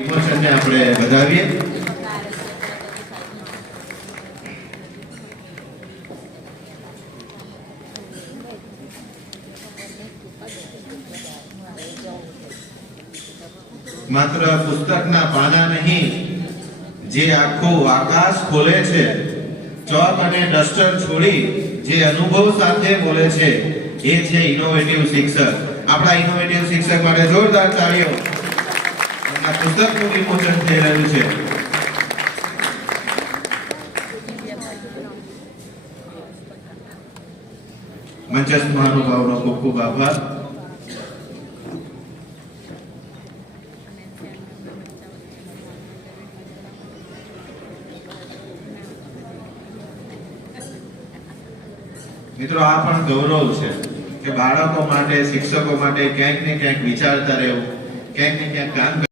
વિમોચનને આપણે વધાવીએ. માત્ર પુસ્તકના પાના નહીં, જે આખું આકાશ ખોલે છે, ચોક અને ડસ્ટર છોડી જે અનુભવ સાથે બોલે છે, એ છે ઇનોવેટિવ શિક્ષક. આપણા ઇનોવેટિવ શિક્ષક માટે જોરદાર તાળીઓ. આ પુસ્તકનું વિમોચન થઈ રહ્યું છે. મંચસ્થ મહાનુભાવનો ખૂબ ખૂબ આભાર. મિત્રો, આ પણ ગૌરવ છે કે બાળકો માટે, શિક્ષકો માટે ક્યાંક ને ક્યાંક વિચારતા રહેવું, ક્યાંક ને ક્યાંક કામ